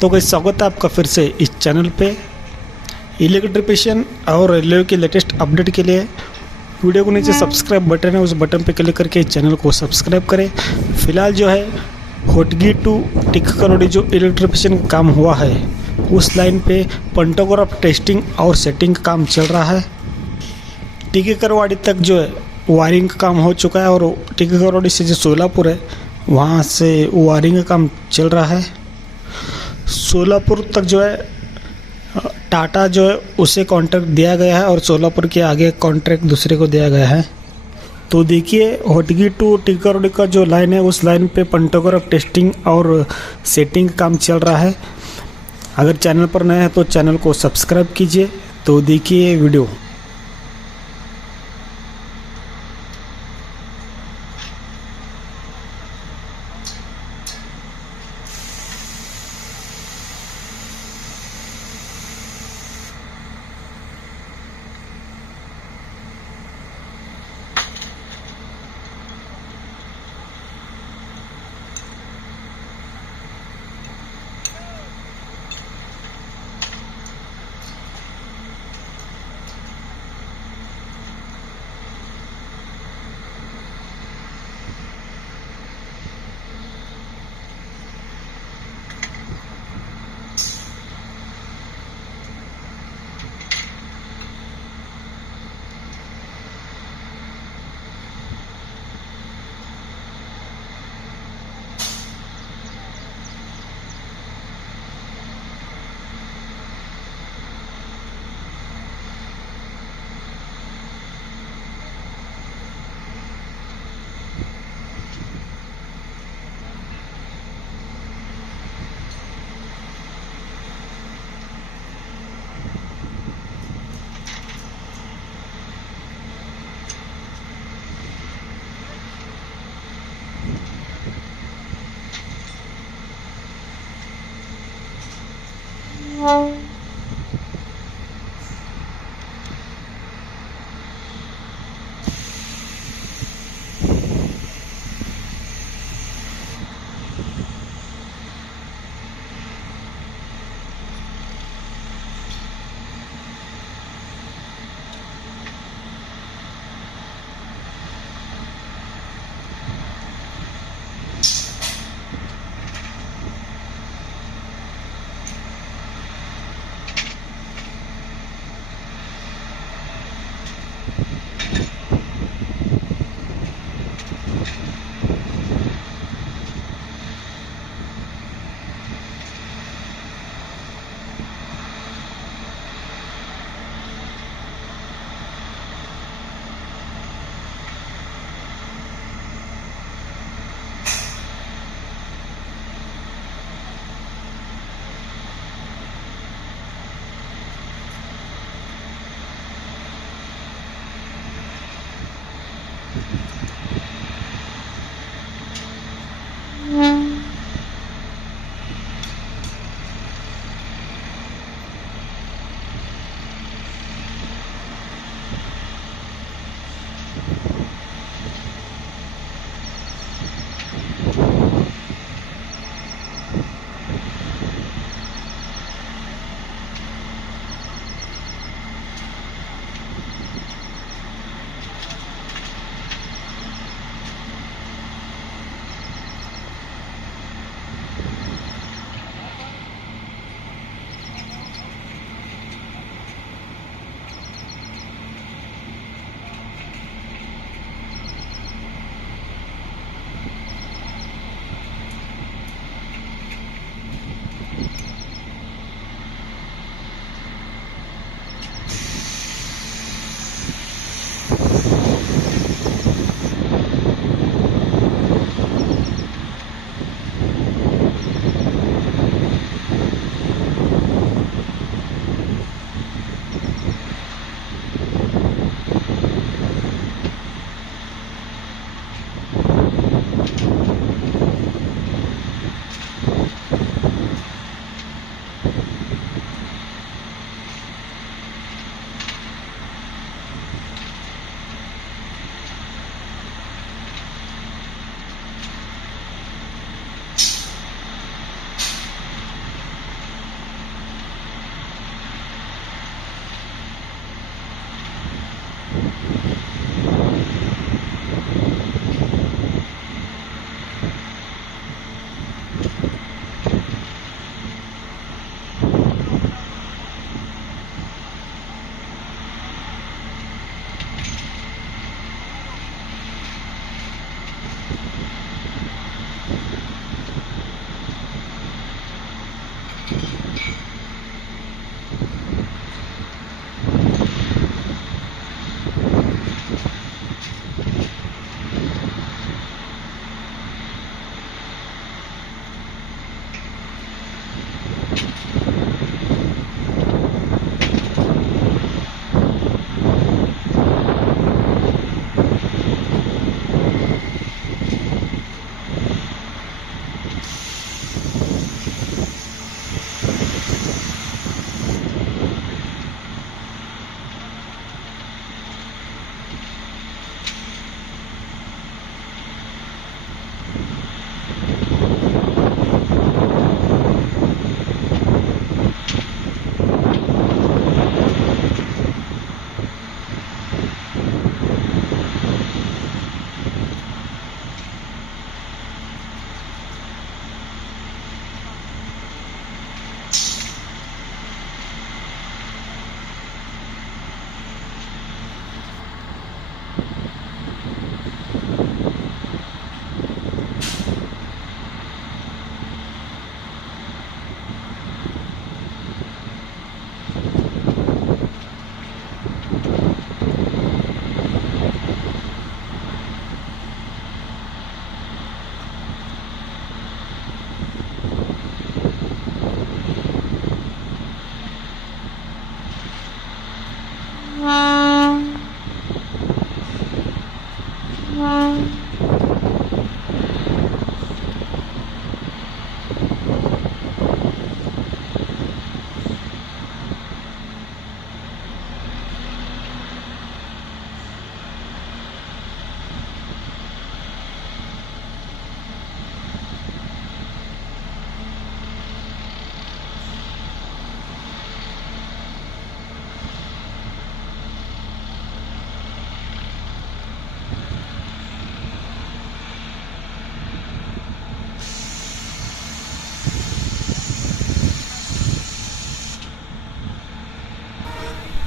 तो गाइस स्वागत है आपका फिर से इस चैनल पे। इलेक्ट्रिफिकेशन और रेलवे के लेटेस्ट अपडेट के लिए वीडियो को नीचे सब्सक्राइब बटन है, उस बटन पे क्लिक करके चैनल को सब्सक्राइब करें। फिलहाल जो है होटगी टू टिककरवाडी जो इलेक्ट्रिफिकेशन का काम हुआ है उस लाइन पे पंटोग्राफ टेस्टिंग और सेटिंग का काम चल रहा है। टिकेकरवाडी तक जो है वायरिंग का काम हो चुका है और टिकेकरवाडी से जो सोलापुर है वहाँ से वायरिंग का काम चल रहा है। सोलापुर तक जो है टाटा जो है उसे कॉन्ट्रैक्ट दिया गया है और सोलापुर के आगे कॉन्ट्रैक्ट दूसरे को दिया गया है। तो देखिए होटगी टू टिककरवाडी का जो लाइन है उस लाइन पे पंटोग्राफ टेस्टिंग और सेटिंग काम चल रहा है। अगर चैनल पर नए हैं तो चैनल को सब्सक्राइब कीजिए। तो देखिए वीडियो।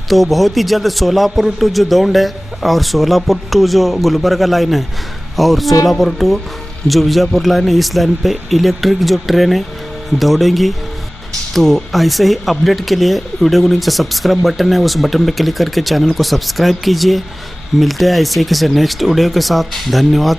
तो बहुत ही जल्द सोलापुर टू जो दाउंड है और सोलापुर टू जो गुलबर्गा लाइन है और सोलापुर टू जो विजापुर लाइन है, इस लाइन पे इलेक्ट्रिक जो ट्रेन है दौड़ेंगी। तो ऐसे ही अपडेट के लिए वीडियो को नीचे सब्सक्राइब बटन है, उस बटन पे क्लिक करके चैनल को सब्सक्राइब कीजिए। मिलते हैं ऐसे ही किसी नेक्स्ट वीडियो के साथ। धन्यवाद।